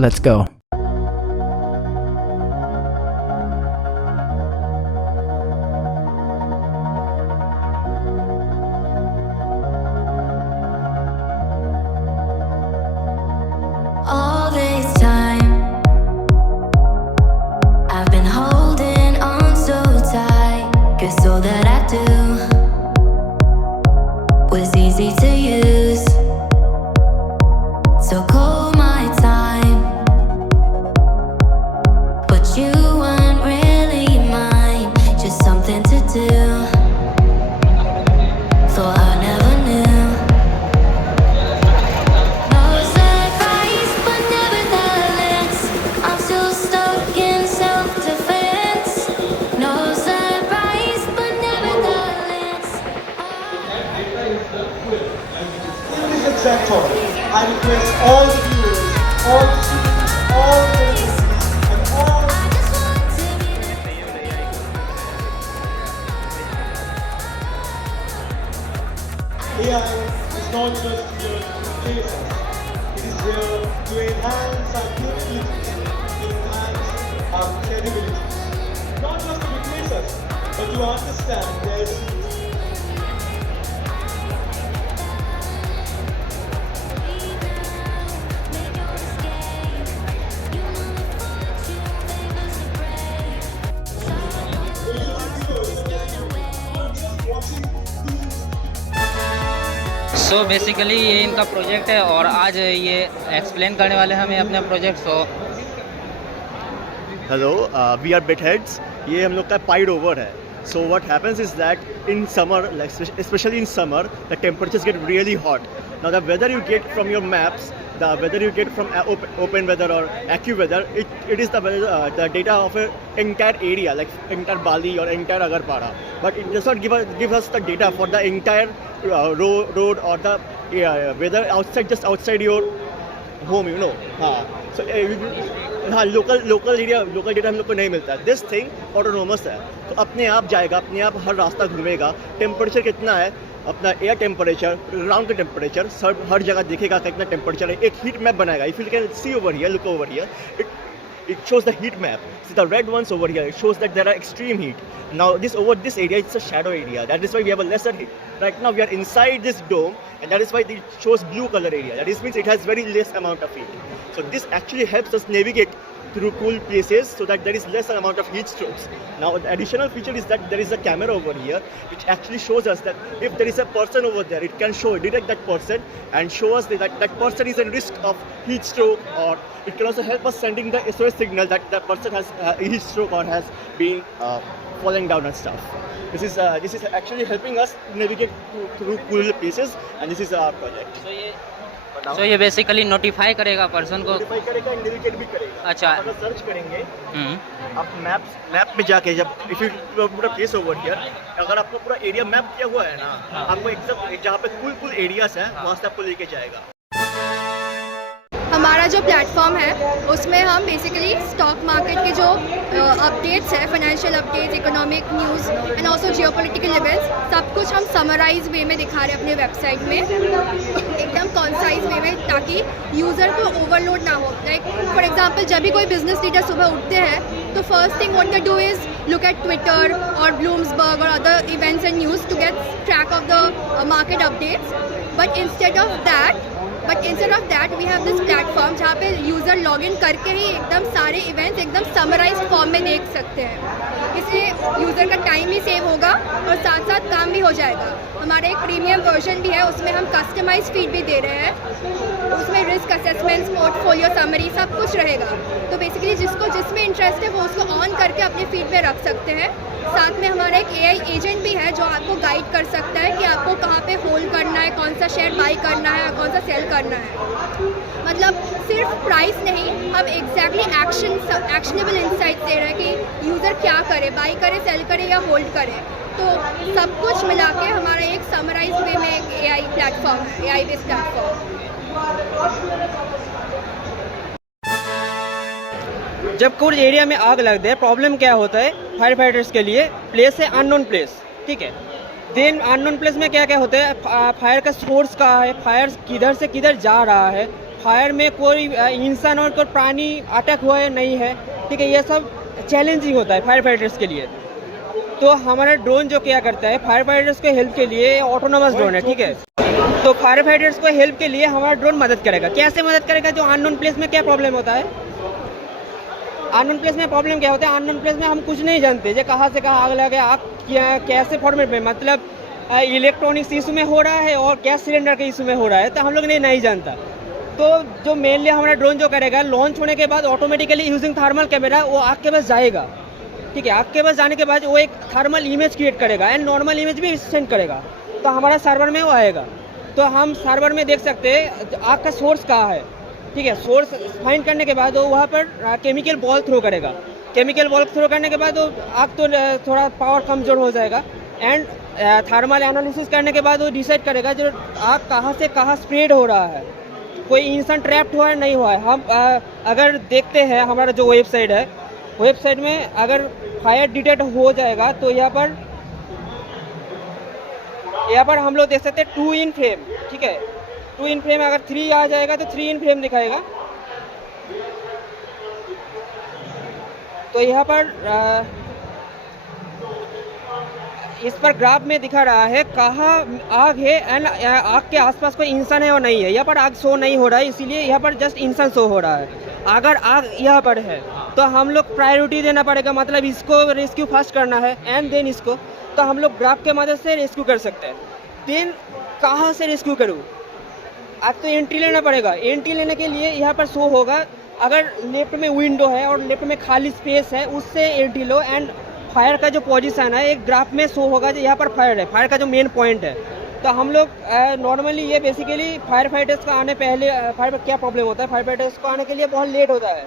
Let's go. All this time, I've been holding on so tight, 'cause all that I do was easy to use. So call my time, but you weren't really mine, just something to do. Thought I never knew. No surprise, but nevertheless, I'm still stuck in self-defense. No surprise, but nevertheless. In this exact topic, I request all the viewers, all the students, all the employees, and all I just want to be AI is not just here to replace us. It is here to enhance our capabilities, enhance our credibility. Not just to replace us, but to understand their essence. So basically ये इनका प्रोजेक्ट है और आज ये एक्सप्लेन करने वाले हैं हमें अपने project. So hello, we are bitheads. ये हम लोग का पाइड ओवर है। So what happens is that in summer, like specially in summer, the temperatures get really hot. Now the weather you get from your maps, the weather you get from open weather or AccuWeather, it is the data of an entire area, like entire Bali or entire Agarpara, but it does not give us the data for the entire road or the weather outside, just outside your home, you know. So local data हम लोग को नहीं मिलता है। This thing autonomous है, तो अपने आप जाएगा, अपने आप हर रास्ता घूमेगा। टेम्परेचर कितना है, अपना एयर टेम्परेचर, ग्राउंड का टेम्परेचर, सब हर जगह देखेगा कितना टेम्परेचर है। एक हीट मैप बनाएगा। If you can see over here, look over here, it shows the heat map. See the red ones over here, it shows that there are extreme heat. Now this area, it's a shadow area. That is why we have a lesser heat. Right now we are inside this dome, and that is why it shows blue color area. That means it has very less amount of heat. So this actually helps us navigate through cool places so that there is less amount of heat strokes. Now the additional feature is that there is a camera over here which actually shows us that if there is a person over there, it can detect that person and show us that that person is in risk of heat stroke, or it can also help us sending the SOS signal that that person has heat stroke or has been falling down and stuff. This is actually helping us navigate through cool places, and this is our project. सो ये basically notify करेगा पर्सन को। नोटिफाई करेगा, नेविगेट भी करेगा। अच्छा। अगर सर्च करेंगे आप मैप में जाके, जब इफ यू पूरा प्लेस ओवर हियर, अगर आपको पूरा एरिया मैप किया हुआ है ना, आपको एकदम जहाँ पे कुल एरियाज है वहाँ से आपको लेके जाएगा। हमारा जो प्लेटफॉर्म है उसमें हम बेसिकली स्टॉक मार्केट के जो अपडेट्स है, financial updates, economic news and also geopolitical events, सब कुछ हम समराइज वे में दिखा रहे हैं अपने वेबसाइट में, एकदम कॉन्साइज वे में, ताकि यूज़र को ओवरलोड ना हो। लाइक फॉर एग्जांपल, जब भी कोई बिजनेस लीडर सुबह उठते हैं तो first thing what they do is look at Twitter और ब्लूम्सबर्ग और other events and news to get track of the market updates. But instead of that we have this platform जहाँ पे user login करके ही एकदम सारे इवेंट्स एकदम summarised form में देख सकते हैं। इसलिए यूज़र का टाइम भी सेव होगा और साथ साथ काम भी हो जाएगा। हमारा एक प्रीमियम वर्जन भी है, उसमें हम कस्टमाइज फीड भी दे रहे हैं। उसमें रिस्क असेसमेंट्स, पोर्टफोलियो समरी, सब कुछ रहेगा। तो बेसिकली जिसको जिसमें इंटरेस्ट है वो उसको ऑन करके अपने फीड पे रख सकते हैं। साथ में हमारा एक AI एजेंट भी है जो आपको गाइड कर सकता है कि आपको कहाँ पे होल्ड करना है, कौन सा शेयर बाई करना है, कौन सा सेल करना है। मतलब सिर्फ प्राइस नहीं, हम एग्जैक्टली एक्शनेबल इंसाइट दे रहे हैं कि यूज़र क्या करे, बाई करे, सेल करे या होल्ड करे। तो सब कुछ मिला के हमारा एक समराइज वे में एक AI प्लेटफॉर्म है, AI बेस्ड प्लेटफॉर्म। जब कोई एरिया में आग लगती है, प्रॉब्लम क्या होता है फायर फाइटर्स के लिए, प्लेस है अननोन प्लेस, ठीक है। देन अननोन प्लेस में क्या क्या होता है, फायर का सोर्स कहाँ है, फायर किधर से किधर जा रहा है, फायर में कोई इंसान और कोई प्राणी अटैक हुआ है नहीं है, ठीक है, ये सब चैलेंजिंग होता है फायर फाइटर्स के लिए। तो हमारा ड्रोन जो क्या करता है, फायर फाइटर्स को हेल्प के लिए ऑटोनोमस ड्रोन है, ठीक है। तो फायर फाइटर्स को हेल्प के लिए हमारा ड्रोन मदद करेगा। कैसे मदद करेगा? जो अननोन प्लेस में क्या प्रॉब्लम होता है, अननोन प्लेस में प्रॉब्लम क्या होता है, अननोन प्लेस में हम कुछ नहीं जानते, जो कहाँ से कहाँ आग लगे, आग कैसे फॉर्मेट में, मतलब इलेक्ट्रॉनिक्स इशू में हो रहा है और गैस सिलेंडर के इशू में हो रहा है, तो हम लोग नहीं जानता। तो जो मेनली हमारा ड्रोन जो करेगा, लॉन्च होने के बाद ऑटोमेटिकली यूजिंग थर्मल कैमरा वो आग के पास जाएगा, ठीक है। आग के पास जाने के बाद वो एक थर्मल इमेज क्रिएट करेगा एंड नॉर्मल इमेज भी सेंड करेगा, तो हमारा सर्वर में वो आएगा। तो हम सर्वर में देख सकते हैं आग का सोर्स कहाँ है, ठीक है। सोर्स फाइंड करने के बाद वो वहाँ पर केमिकल बॉल थ्रो करेगा। केमिकल बॉल थ्रो करने के बाद वो आग तो थोड़ा पावर कमजोर हो जाएगा एंड थर्मल एनालिसिस करने के बाद वो डिसाइड करेगा जो आग कहाँ से कहाँ स्प्रेड हो रहा है, कोई इंसान ट्रैप्ड हुआ है नहीं हुआ है। हम अगर देखते हैं हमारा जो वेबसाइट है, वेबसाइट में अगर फायर डिटेक्ट हो जाएगा तो यहाँ पर हम लोग देख सकते हैं 2 इन फ्रेम, ठीक है। 2 इन फ्रेम अगर 3 आ जाएगा तो 3 इन फ्रेम दिखाएगा। तो यहाँ पर इस पर ग्राफ में दिखा रहा है कहाँ आग है एंड आग के आसपास कोई इंसान है और नहीं है। यहाँ पर आग शो नहीं हो रहा है, इसीलिए यहाँ पर जस्ट इंसान शो हो रहा है। अगर आग यहाँ पर है तो हम लोग प्रायोरिटी देना पड़ेगा, मतलब इसको रेस्क्यू फर्स्ट करना है एंड देन इसको, तो हम लोग ग्राफ के मदद से रेस्क्यू कर सकते हैं। देन कहाँ से रेस्क्यू करूँ, आज तो एंट्री लेना पड़ेगा। एंट्री लेने के लिए यहाँ पर शो होगा, अगर लेफ्ट में विंडो है और लेफ्ट में खाली स्पेस है उससे एंट्री लो एंड फायर का जो पोजीशन है एक ग्राफ में शो होगा जो यहाँ पर फायर है, फायर का जो मेन पॉइंट है। तो हम लोग नॉर्मली ये बेसिकली फायर फाइटर्स का आने पहले फायर क्या प्रॉब्लम होता है, फायर फाइटर्स को आने के लिए बहुत लेट होता है,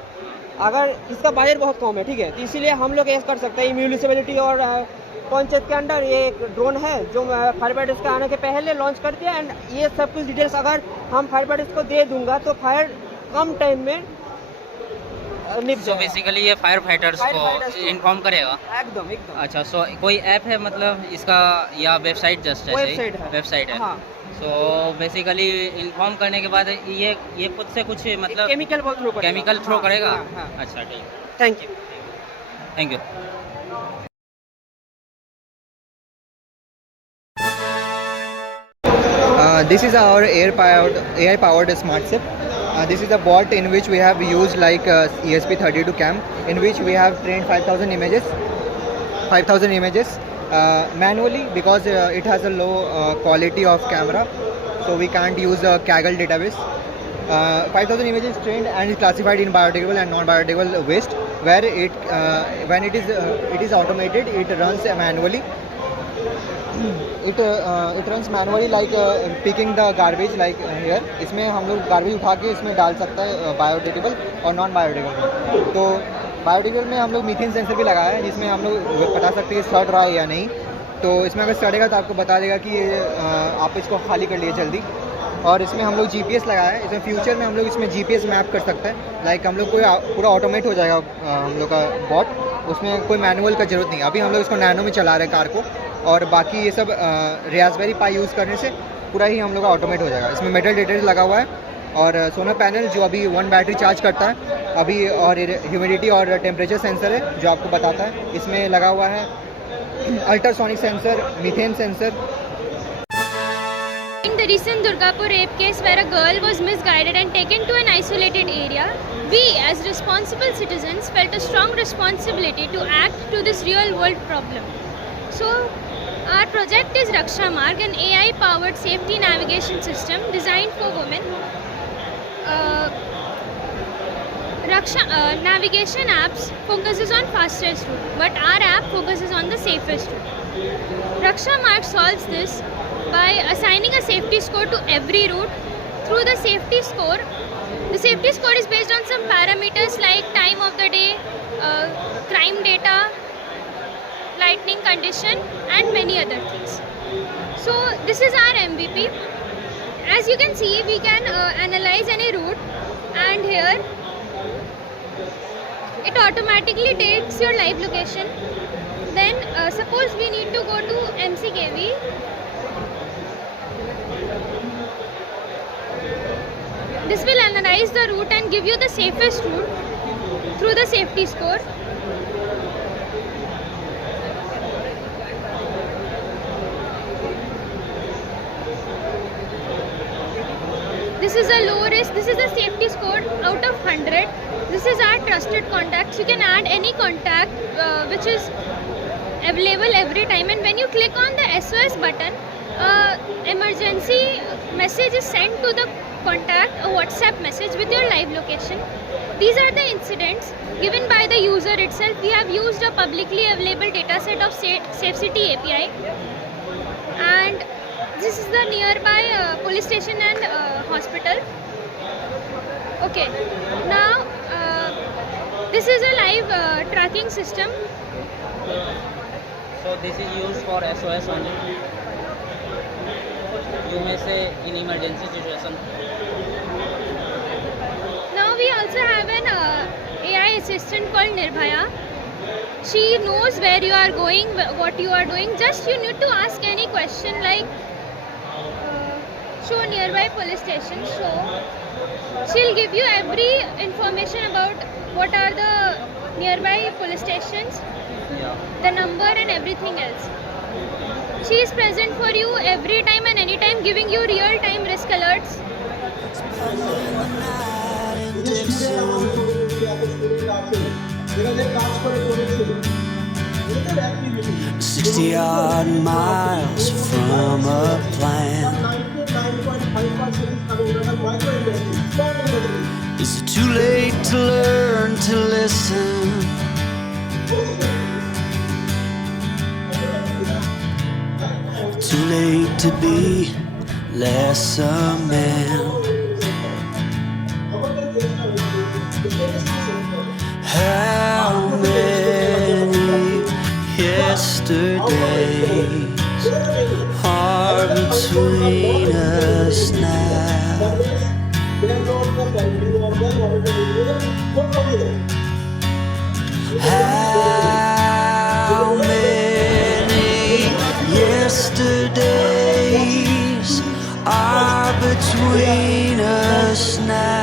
अगर इसका बजट बहुत कम है, ठीक है। तो इसीलिए हम लोग ऐसा कर सकते हैं, म्यूनिसिपैलिटी और पंचायत के अंडर ये एक ड्रोन है जो फायर फाइटर्स के आने के पहले लॉन्च कर दिया एंड ये सब कुछ डिटेल्स अगर हम फायर फाइटर्स को दे दूंगा तो फायर कम टाइम में सो बेसिकली ये फायर फाइटर्स को इन्फॉर्म करेगा एकदम। अच्छा, सो कोई ऐप है मतलब इसका या वेबसाइट जस्ट है? वेबसाइट है। हाँ। सो बेसिकली इन्फॉर्म करने के बाद ये खुद से कुछ मतलब केमिकल थ्रो करेगा? हाँ। अच्छा, ठीक, thank you. This is our AI-powered smart ship. This is a bot in which we have used like ESP32 cam, in which we have trained 5,000 images manually because it has a low quality of camera, so we can't use a Kaggle database. 5,000 images trained and is classified in biodegradable and non-biodegradable waste, where when it is automated, it runs manually. It runs manually like picking the garbage like here. इसमें हम लोग गार्बेज उठा के इसमें डाल सकता है बायोडिग्रेडेबल और नॉन बायोडिग्रेडेबल। तो बायोडिग्रेडेबल में हम लोग मीथेन सेंसर भी लगाया है जिसमें हम लोग बता सकते हैं सड़ रहा है या नहीं। तो इसमें अगर सड़ेगा तो आपको बता देगा कि आप इसको खाली कर लिए जल्दी। और इसमें हम लोग GPS लगाया है, इसमें फ्यूचर में हम लोग इसमें GPS मैप कर सकते हैं, लाइक हम लोग कोई पूरा ऑटोमेट हो जाएगा हम लोग का बॉट, उसमें कोई मैनुअल का ज़रूरत नहीं। अभी हम लोग इसको नैनो में चला रहे हैं कार को, और बाकी ये सब रास्पबेरी पाई यूज़ करने से पूरा ही हम लोग का ऑटोमेट हो जाएगा। इसमें मेटल डिटेक्टर लगा हुआ है और सोलर पैनल जो अभी 1 बैटरी चार्ज करता है अभी, और ह्यूमिडिटी और टेम्परेचर सेंसर है जो आपको बताता है। इसमें लगा हुआ है ultrasonic sensor, methane sensor. In the recent Durgapur rape case where a girl was misguided and taken to an isolated area, we as responsible citizens felt a strong responsibility to act to this real world problem. So our project is Raksha Marg, an AI powered safety navigation system designed for women. Navigation apps focuses on fastest route, but our app focuses on the safest route. Raksha Marg solves this by assigning a safety score to every route. Through the safety score is based on some parameters like time of the day, crime data, lightning condition and many other things. So this is our MVP. As you can see, we can analyze any route, and here it automatically takes your live location. Then suppose we need to go to MCKV. This will analyze summarize the route and give you the safest route through the safety score. This is a low risk, this is a safety score out of 100. This is our trusted contacts. You can add any contact which is available every time, and when you click on the SOS button, emergency message is sent to the contact, a WhatsApp message with your live location. These are the incidents given by the user itself. We have used a publicly available dataset of SafeCity API, and this is the nearby police station and hospital. Okay, now this is a live tracking system. So this is used for SOS only. You may say in emergency situation. Now we also have an AI assistant called Nirbhaya. She knows where you are going, what you are doing. Just you need to ask any question like show nearby police station. So she'll give you every information about what are the nearby police stations, the number and everything else. She is present for you every time and anytime, giving you real-time risk alerts. যেখানে কাজ করে করেছিল 60 odd miles from a plan. 99.55% Is it too late to learn to listen? Too late to be less a man. How many yesterdays are between us now? How many yesterdays are between us now?